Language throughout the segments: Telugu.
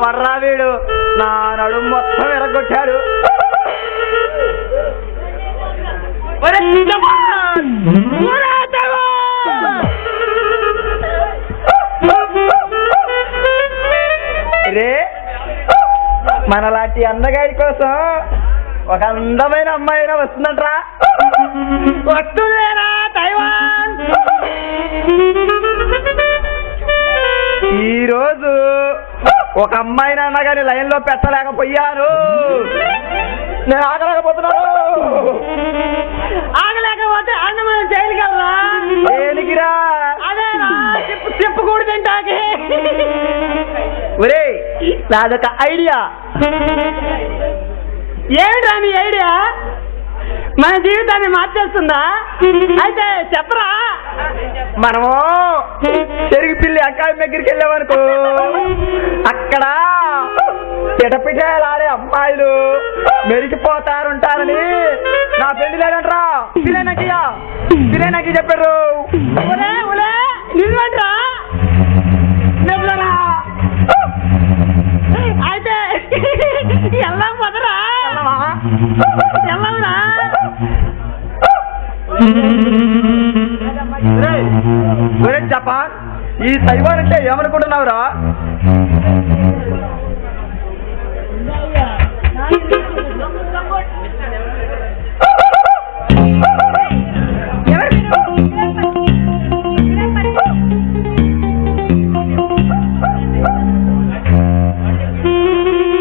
వర్రా వీడు నా నడుము మొత్తం ఎరగొట్టాడు. రే మనలాంటి అందగాడి కోసం ఒక అందమైన అమ్మాయి అయినా వస్తుందంట్రా. వస్తుందేనా తైవాన్? ఈరోజు ఒక అమ్మాయిని అన్నగాని లైన్ లో పెట్టలేకపోయాను. నేను ఆగలేకపోతున్నాను. ఆగలేకపోతే అన్నమైన చేయగలరా? దేనికిరా? అదేనా చెప్పుకూడదంటాకే. ఒరే నాదొక ఐడియా. ఏమిటా నీ ఐడియా? మన జీవితాన్ని మార్చేస్తుందా? అయితే చెప్పరా. మనము చెరుగు పిల్లి అక్కాయి దగ్గరికి వెళ్ళామనుకో, అక్కడ పిటపిటలాడే అమ్మాయిలు మెరిగిపోతారుంటారని నా ఫ్రెండ్ లేదంటరా. పిల్లనకి చెప్పారు. నిజమంటరా? అయితే వెళ్దాం పోతరా? వెళ్ళవురా? చెప్ప ఈ తైవాన్ అంటే ఏమనుకుంటున్నావురా?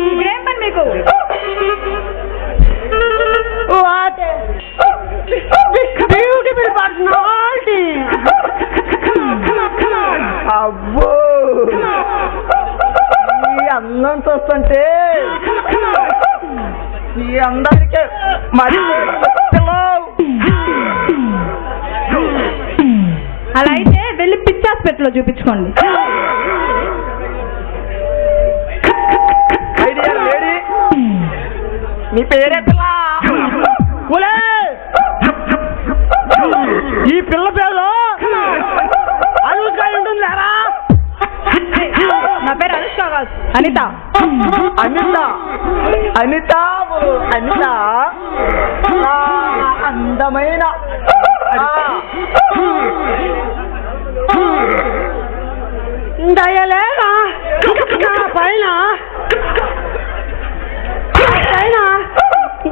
ఇప్పుడేం పని మీకు? Beautiful personality. అబ్బో ఈ అందం చూస్తుంటే ఈ అందరికీ మరి అలా అయితే వెళ్ళి పిచ్చి హాస్పిటల్లో చూపించుకోండి. ఐడియా లేడీ, నీ పేరే పిల్ల. ఈ పిల్ల పేరు అనుష్క ఉంటుందారా? నా పేరు అనుష్క కాదు, అనిత. అనిత అనిత అనిత అందమైన దయలేనా పైన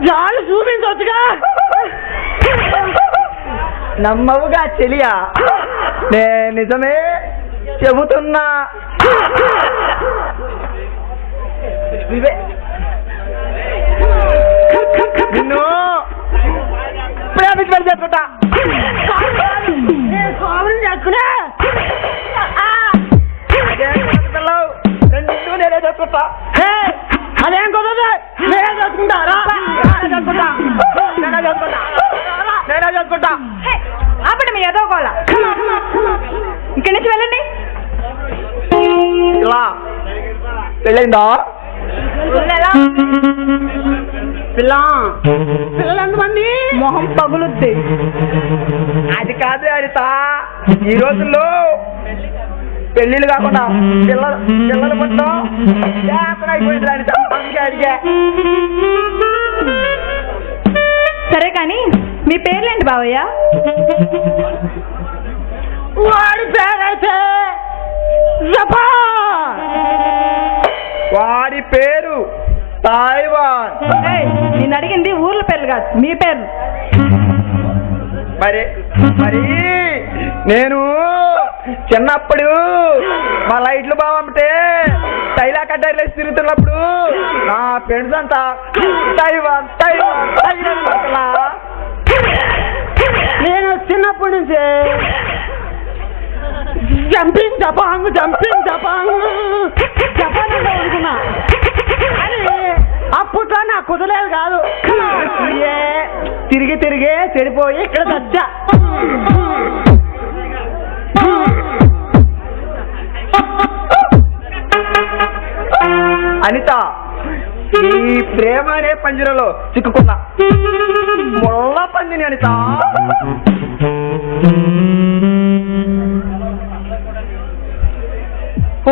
జాలు చూపించవచ్చుగా. నమ్మవుగా చెలియా, నే నిజమే చెబుతున్నా. నిన్ను ప్రేమించి వెళ్ళి చేసుకుంటా. చేసుకునే పిల్లలు రెండు నేనే చేసుకుంటా. అదేం కుదరదు, నేనే చేసుకుంటారా? నేనే చేసుకుంటా. ఆపండి మీ ఏదో కోల. ఇక్కడి నుంచి వెళ్ళండి. ఇలా పెళ్ళైందా? పిల్లలు ఎంతమంది? మొహం పగులుద్ది. అది కాదు హరిత, ఈ రోజుల్లో పెళ్లిళ్ళు కాకుండా పిల్లలు పుట్టడం అయిపోయింది హరిత. అందుకే అడిగా. సరే కానీ మీ పేర్లేంటి బావయ్య? వాడి పేరైతే వాడి పేరు తైవాన్. నేను అడిగింది ఊర్ల పేర్లు కాదు, మీ పేర్లు. మరి మరి నేను చిన్నప్పుడు మా లైట్లు బాగుంటే తైలా కట్టర్లేసి తిరుగుతున్నప్పుడు నా ఫ్రెండ్స్ అంతా తైవాన్ తైవాన్ తైవాన్. నేను చిన్నప్పటి నుంచి జంపింగ్ జపాంగ్ జపాన్ అనుకున్నా. అది అప్పట్లో నాకు కుదరలేదు కాదు. తిరిగి తిరిగి చెడిపోయి ఇక్కడ చచ్చా. అనిత, ఈ ప్రేమ అనే పంజరంలో చిక్కుకున్నా ముళ్ళ పందిని అనిత.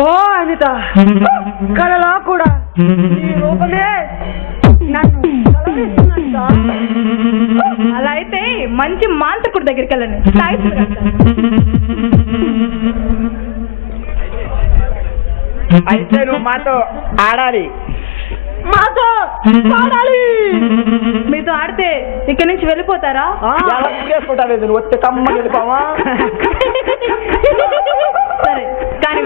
ఓ అనిత, కళలా కూడా నీ రూపమే నన్ను కలవరిస్తుంది అనిత. అలా అయితే మంచి మాంత్రికుడి దగ్గరికి వెళ్ళండి. అయితే నువ్వు మాతో ఆడాలి. మాతో ఆడాలి. మీతో ఆడితే ఇక్కడి నుంచి వెళ్ళిపోతారా? ఎలా చేసుకుంటావు? నువ్వు వచ్చే కమ్మ వెళ్ళిపోవా? సరే కానీ